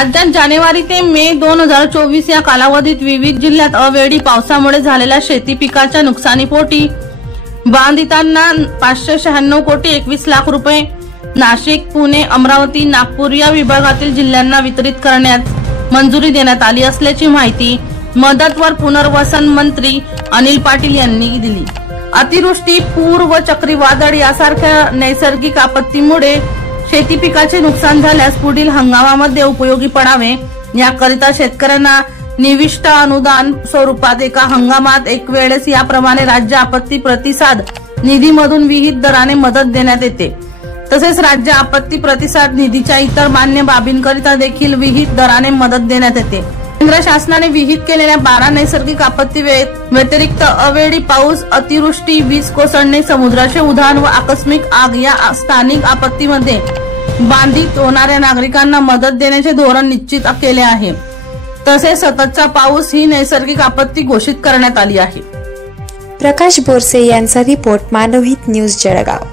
राज्यात जानेवारी ते मे 2024 या कालावधीत विविध जिल्ह्यात अवेळी पावसामुळे झालेल्या शेती पिकाच्या नुकसानीपोटी बांधितांना 596 कोटी 21 लाख रुपये नाशिक, पुणे, अमरावती, नागपूर या विभागातील जिल्ह्यांना वितरित करण्यात मंजुरी देण्यात आली असल्याची माहिती मदत व पुनर्वसन मंत्री अनिल पाटील यांनी दिली। अतिवृष्टी, पूर व चक्रीवादळ यासारख्या नैसर्गिक आपत्तीमुळे शेती पिकाचे नुकसान झाल्यास पुढील हंगामामध्ये उपयोगी पडावे याकरिता शेतकऱ्यांना निविष्ट अनुदान स्वरूपात एका हंगामात एक वेळेस याप्रमाणे राज्य आपत्ती प्रतिसाद निधीमधून विहित दराने मदत देण्यात येते। तसेच राज्य आपत्ती प्रतिसाद निधीच्या इतर मान्य बाबींकरिता देखील विहित दराने मदत देण्यात येते। केंद्र शासनाने विहित केलेल्या 12 नैसर्गिक आपत्ती व्यतिरिक्त अवेळी पाऊस, अतिवृष्टी, वीज कोसळणे, समुद्राचे उधाण व आकस्मिक आग या स्थानिक आपत्तीमध्ये बाधित होणाऱ्या नागरिकांना मदत देण्याचे धोरण निश्चित केले आहे। तसेच सततचा पाऊस ही नैसर्गिक आपत्ती घोषित करण्यात आली आहे। प्रकाश बोरसे यांचा रिपोर्ट, मानवहित न्यूज, जळगाव।